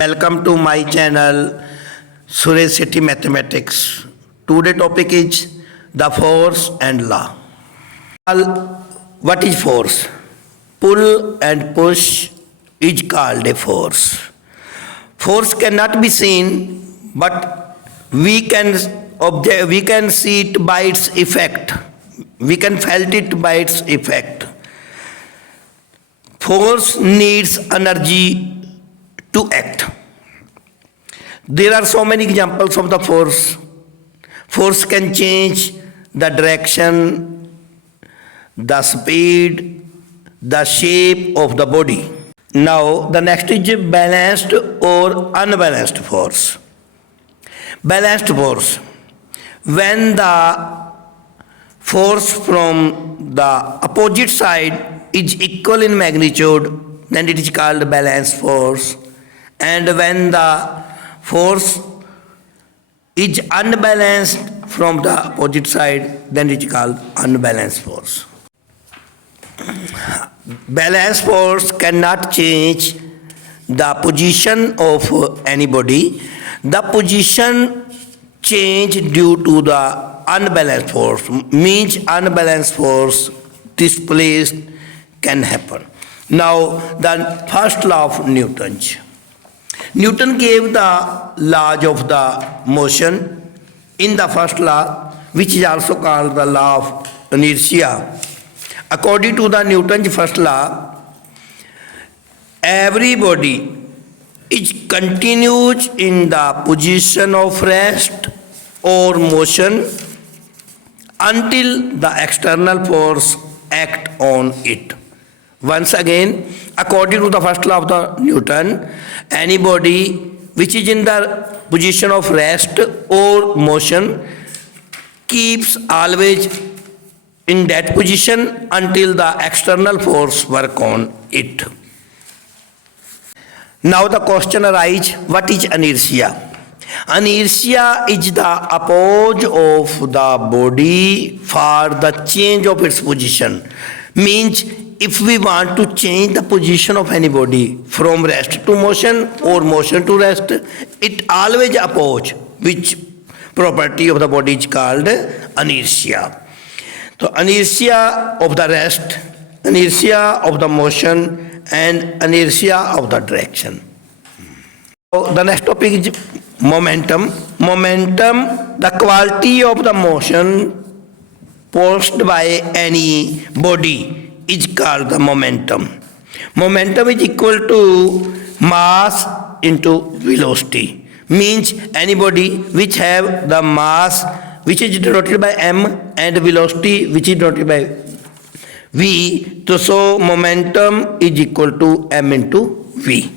Welcome to my channel Suresh City Mathematics. Today topic is the force and law. What is force? Pull and push is called a force. Force cannot be seen, but we can see it by its effect. We can felt it by its effect. Force needs energy to act. There are so many examples of the force. Force can change the direction, the speed, the shape of the body. Now, the next is balanced or unbalanced force. Balanced force. When the force from the opposite side is equal in magnitude, then it is called balanced force. And when the force is unbalanced from the opposite side, then it is called unbalanced force. Balanced force cannot change the position of anybody. The position change due to the unbalanced force, means unbalanced force displaced can happen. Now, the first law of Newton's. Newton gave the laws of the motion in the first law, which is also called the law of inertia. According to the Newton's first law, every body is continuous in the position of rest or motion until the external force act on it. Once again, according to the first law of the Newton, any body which is in the position of rest or motion keeps always in that position until the external force work on it. Now the question arises, what is inertia? Inertia is the opposite of the body for the change of its position. Means if we want to change the position of any body from rest to motion or motion to rest, it always opposes which property of the body is called inertia. So inertia of the rest, inertia of the motion, and inertia of the direction. So the next topic is momentum. Momentum, the quality of the motion posed by any body is called the momentum. Momentum is equal to mass into velocity. Means any body which have the mass which is denoted by m and velocity which is denoted by v. So momentum is equal to m into v.